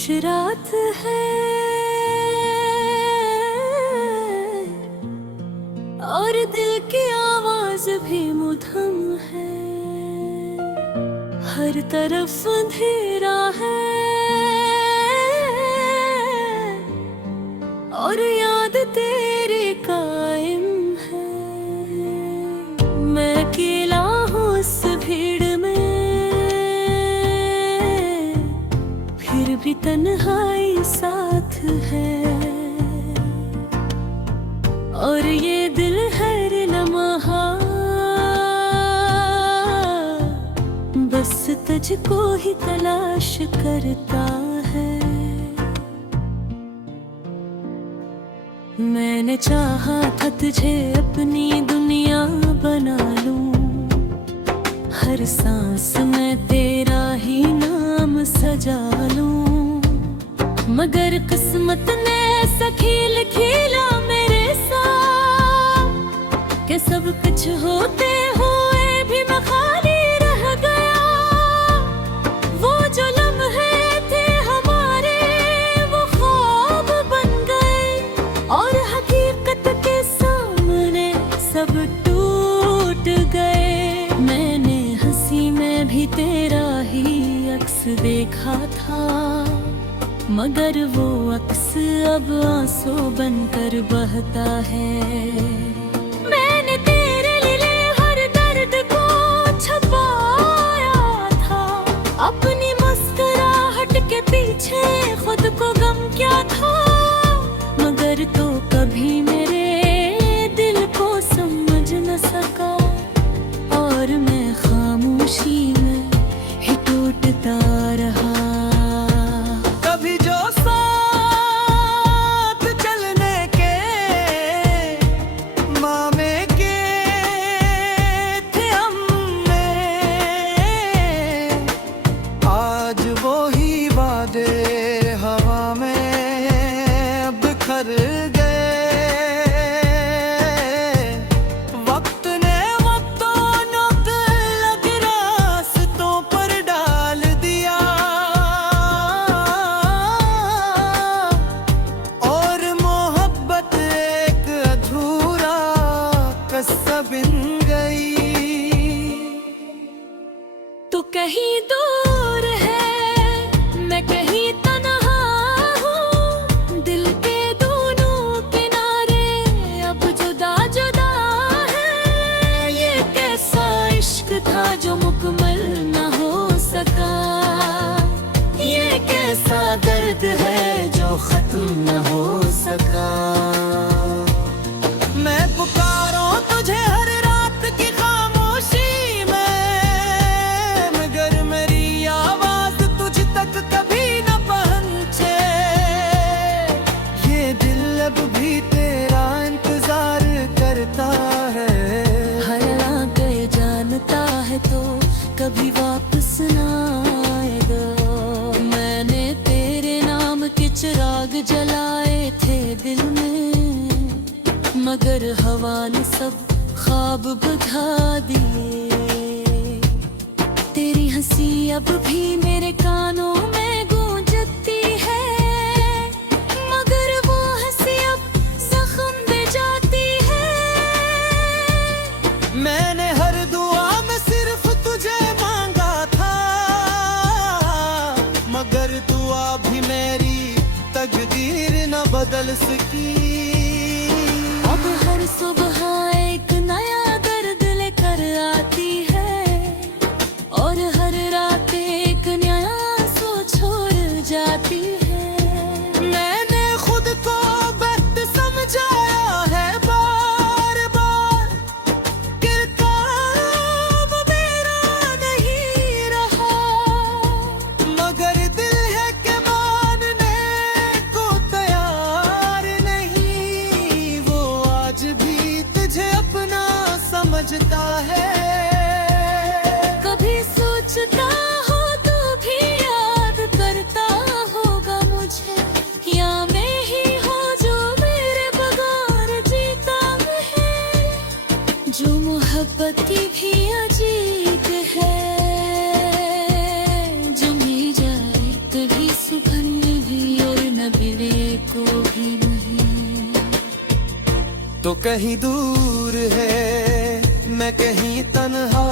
खामोश रात है और दिल की आवाज भी मुधम है। हर तरफ अंधेरा है और याद तेरी कायम है। मैं अकेला हूँ इस भीड़ में, फिर भी तन्हाई साथ है। और ये दिल हर लम्हा बस तुझको ही तलाश करता है। मैंने चाहा था तुझे अपनी दुनिया बना लूं, हर सांस में तेरा ही नाम सजा लूं। मगर किस्मत ने ऐसा खेल खेला मेरे साथ कि सब कुछ होते हुए भी मैं खाली रह गया। वो जो लम्हे थे हमारे वो ख्वाब बन गए और हकीकत के सामने सब टूट गए। मैंने हंसी में भी तेरा ही अक्स देखा था, मगर वो अक्स अब आंसू बनकर बहता है। मैंने तेरे लिए हर दर्द को छुपाया था, अपनी मुस्कुराहट के पीछे खुद को गम क्या था। मगर तो कभी मेरे दिल को समझ न सका और मैं खामोशी में ही टूटता रहा। हवा में बिखर गए, वक्त ने वो दोनों अलग रास्तों पर डाल दिया और मोहब्बत एक अधूरा किस्सा बन गई। तो कहीं दूर है मैं कहीं तन्हा हूँ, दिल के दोनों किनारे अब जुदा जुदा है। ये कैसा इश्क था जो मुकम्मल न हो सका, ये कैसा दर्द है जो खत्म न हो सका। मैं पुकारूं तुझे हर रात की खामोशी में, मगर मेरी आवाज तुझ तक कभी न पहुंचे। ये दिल अब भी तेरा इंतजार करता है। हर आगे जानता है तो कभी वापस ना आएगा। मैंने तेरे नाम के चिराग जलाए थे दिल में, मगर हवा ने सब ख्वाब बुझा दिए। तेरी हंसी अब भी मेरे कानों में गूंजती है, मगर वो हंसी अब जख्म दे जाती है। मैंने हर दुआ में सिर्फ तुझे मांगा था, मगर दुआ भी मेरी तकदीर न बदल सकी। अब हर सुबह एक नया दर्द लेकर आती है और हर रात एक नया सोच छोड़ जाती है। मैंने खुद को बेत समझाया है बार बार, किरकाब मेरा नहीं रहा, मगर दिल है कि मानने को तैयार नहीं। वो आज भी तुझे को भी नहीं। तो कहीं दूर है मैं कहीं तन्हा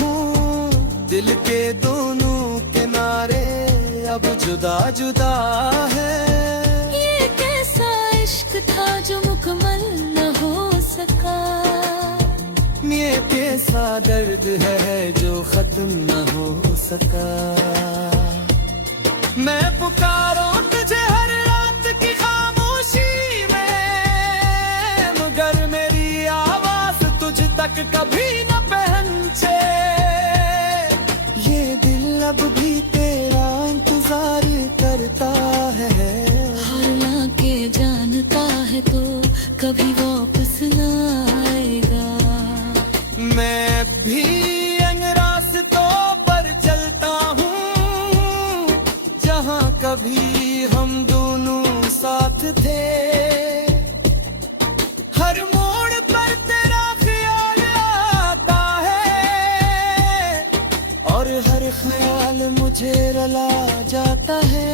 हूँ, दिल के दोनों किनारे अब जुदा जुदा है। ये कैसा इश्क था जो मुकम्मल न हो सका, ये कैसा दर्द है जो खत्म न हो सका। मैं पुकारूं तुझे हर रात की खामोशी में, मगर मेरी आवाज तुझ तक कभी न पहुंचे। ये दिल अब भी तेरा इंतजार करता है, हारना के जानता है तो कभी वापस न आएगा। मैं भी इन रास्तों पर चलता हूँ जहाँ कभी हम दोनों साथ थे। हर मोड़ पर तेरा ख्याल आता है और हर ख्याल मुझे रुला जाता है।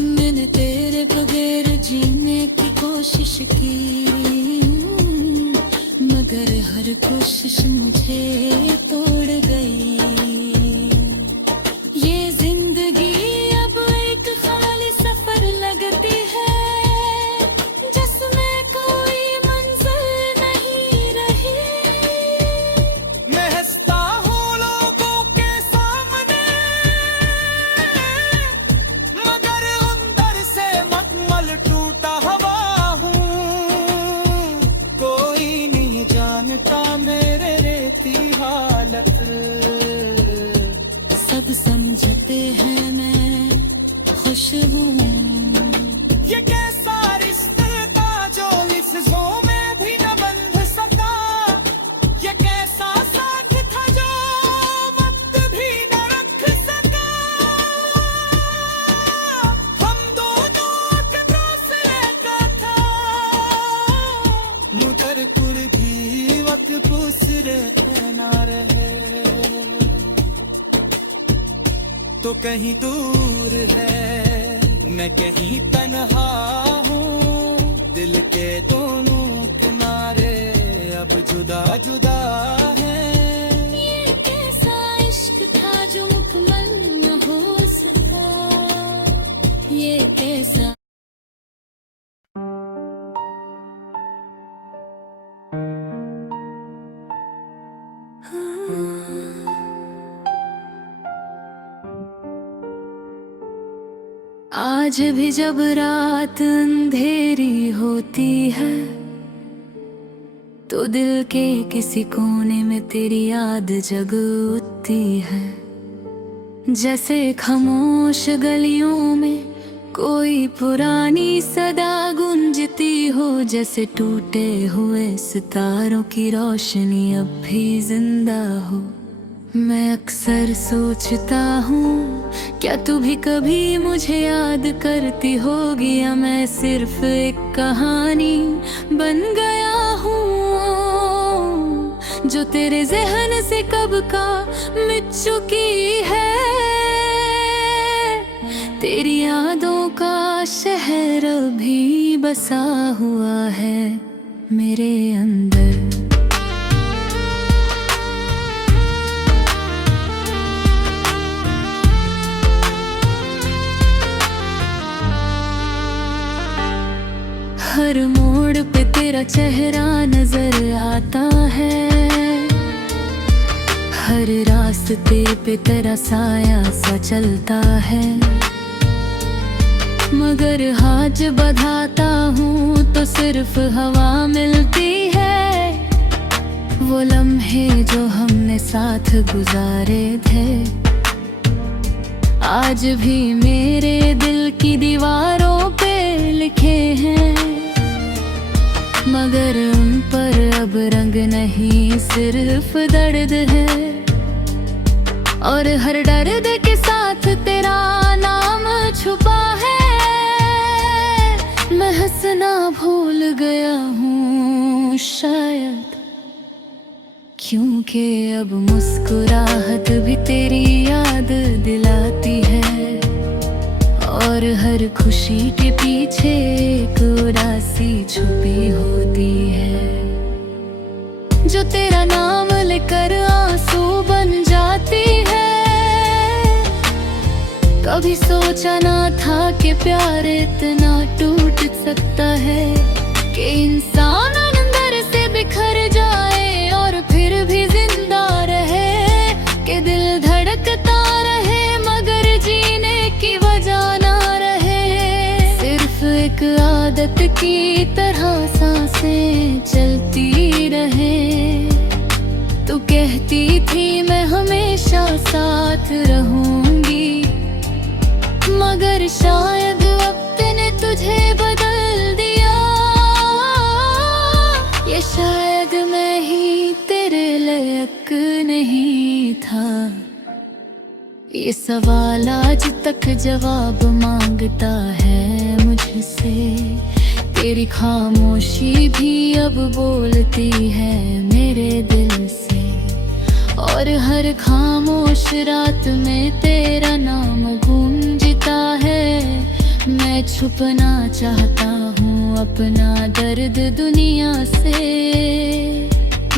मैंने तेरे बगैर जीने की कोशिश की, मगर हर कोशिश मुझे तोड़ गई। ये जिंदगी अब एक खाली सफर लगती है, जिसमें कोई मंजिल नहीं रही। मैं हंसता हूँ लोगों के सामने, मगर अंदर से मखमल टूटा हुआ हूँ। कोई नहीं जानता मेरे रेती हालत, सब समझते हैं मैं खुश हूँ। ये कैसा रिश्ता था जो लफ्ज़ों में भी न बंध सका। ये कैसा साथ था जो वक्त भी न रख सका। हम दोनों के फासले का था, मगर कुल भी वक्त दूसरे ना रहे। तो कहीं दूर है मैं कहीं तन्हा हूँ, दिल के दोनों किनारे अब जुदा जुदा है। ये कैसा इश्क था जो मुकम्मल न हो सका, ये कैसा। आज भी जब रात अंधेरी होती है, तो दिल के किसी कोने में तेरी याद जग उठती है। जैसे खामोश गलियों में कोई पुरानी सदा गूंजती हो, जैसे टूटे हुए सितारों की रोशनी अब भी जिंदा हो। मैं अक्सर सोचता हूँ क्या तू भी कभी मुझे याद करती होगी, या मैं सिर्फ एक कहानी बन गया हूँ जो तेरे ज़हन से कब का मिट चुकी है। तेरी यादों का शहर भी बसा हुआ है मेरे अंदर। हर मोड़ पे तेरा चेहरा नजर आता है, हर रास्ते पे तेरा साया सा चलता है। मगर हाथ बढ़ाता हूँ तो सिर्फ हवा मिलती है। वो लम्हे जो हमने साथ गुजारे थे आज भी मेरे दिल की दीवारों पे लिखे हैं, मगर उन पर अब रंग नहीं सिर्फ दर्द है। और हर दर्द के साथ तेरा नाम छुपा है। मैं हंसना भूल गया हूँ शायद, क्योंकि अब मुस्कुराहट भी तेरी याद दिलाती है। और और हर खुशी के पीछे एक उदासी छुपी होती है, जो तेरा नाम लेकर आंसू बन जाती है। कभी सोचा ना था कि प्यार इतना टूट सकता है, कि इंसान अंदर से बिखर जाए और फिर भी जिंदा रहे, कि दिल धड़कता रहे मगर जीने की वजह ना रहे। सिर्फ एक आदत की तरह सांसें चलती रहे। तू कहती थी मैं हमेशा साथ रहूंगी, मगर शायद वक्त ने तुझे बदल दिया। ये शायद मैं ही तेरे लायक नहीं था। ये सवाल आज तक जवाब मांगता है मुझसे। तेरी खामोशी भी अब बोलती है मेरे दिल से, और हर खामोश रात में तेरा नाम गूंजता है। मैं छुपना चाहता हूँ अपना दर्द दुनिया से,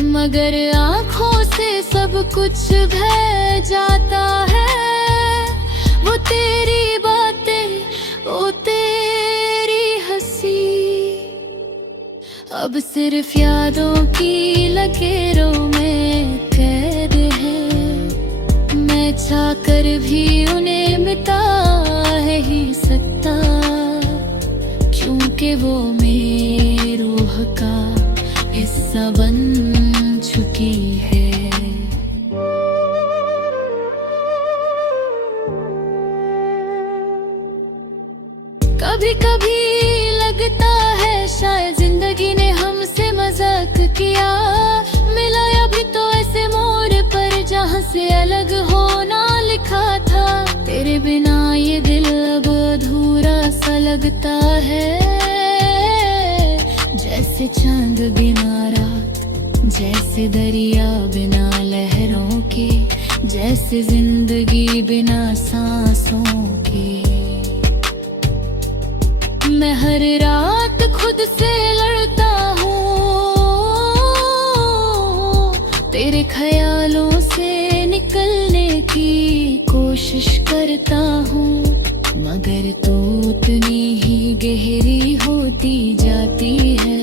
मगर आँखों से सब कुछ बह जाता है। वो तेरी बातें, वो तेरी हंसी, अब सिर्फ यादों की लकीरों में कैद है। मैं चाहकर भी उन्हें मिटा है ही सकता, क्योंकि वो मेरी रूह का हिस्सा बन चुकी है। कभी कभी लगता है शायद जिंदगी ने हमसे मजाक किया। मिला अभी तो ऐसे मोड़ पर जहाँ से अलग होना लिखा था। तेरे बिना ये दिल अब अधूरा सा लगता है, जैसे चांद बिना रात, जैसे दरिया बिना लहरों के, जैसे जिंदगी बिना सांसों के। मैं हर रात खुद से लड़ता हूँ, तेरे ख्यालों से निकलने की कोशिश करता हूँ, मगर तो उतनी ही गहरी होती जाती है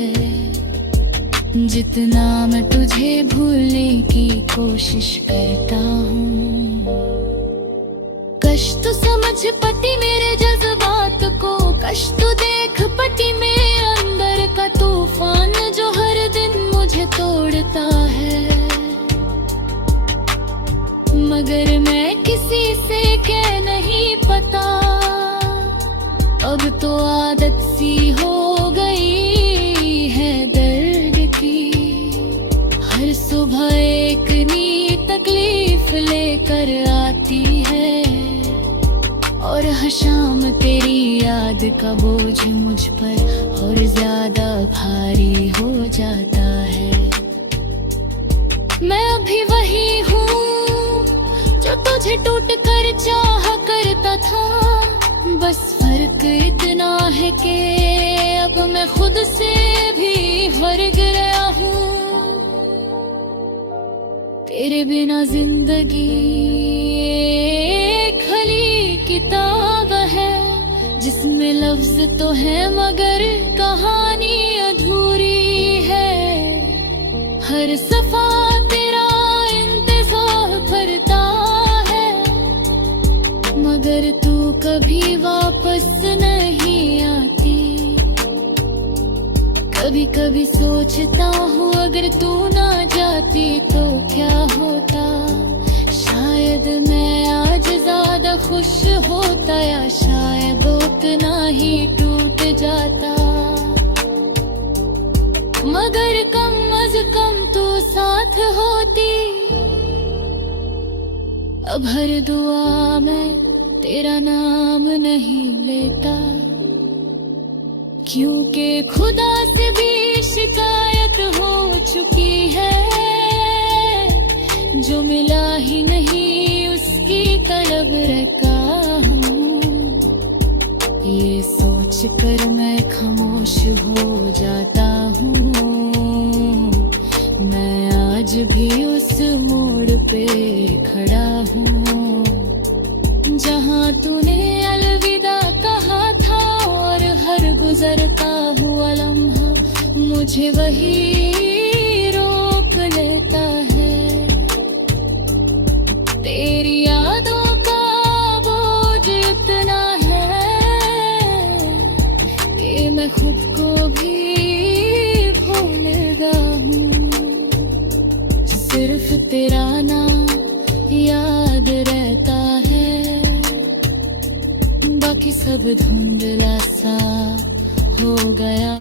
जितना मैं तुझे भूलने की कोशिश करता हूँ। कष्ट समझ पटी मेरे जज्बात को, कष्ट देख पटी मेरे अंदर का तूफान जो हर दिन मुझे तोड़ता है। मगर मैं किसी से कह नहीं पता, अब तो आदत सी हो गई है दर्द की। हर सुबह एक नई तकलीफ लेकर आती है, और हर शाम तेरी याद का बोझ मुझ पर और ज्यादा भारी हो जाता है। मैं अभी वही हूँ जो तुझे टूट कर चाहा करता था, बस फर्क इतना है कि अब मैं खुद से भी फर्क गया हूँ। तेरे बिना जिंदगी एक खाली किताब है, जिसमें लफ्ज तो है मगर कहानी अधूरी है। हर सफा तेरा इंतजार करता है, मगर तू कभी वापस नहीं आती। कभी कभी सोचता हूँ अगर तू ना जाती तो क्या होता। शायद मैं आज ज्यादा खुश होता, या शायद उतना ही टूट जाता। मगर कम अज कम तू साथ होती। अब हर दुआ में तेरा नाम नहीं लेता, क्योंकि खुदा से भी शिकायत हो चुकी है। जो मिला ही नहीं उसकी तलब रखा हूँ। सोच कर मैं खामोश हो जाता हूँ। मैं आज भी उस मोड़ पे खड़ा हूँ जहाँ तूने अलविदा कहा था, और हर गुजरता हुआ लम्हा मुझे वही रोक लेता है। तेरी यादों का बोझ इतना है कि मैं खुद को भी भूल गया हूँ। सिर्फ तेरा नाम याद रहता है, बाकी सब धुंधला सा हो गया।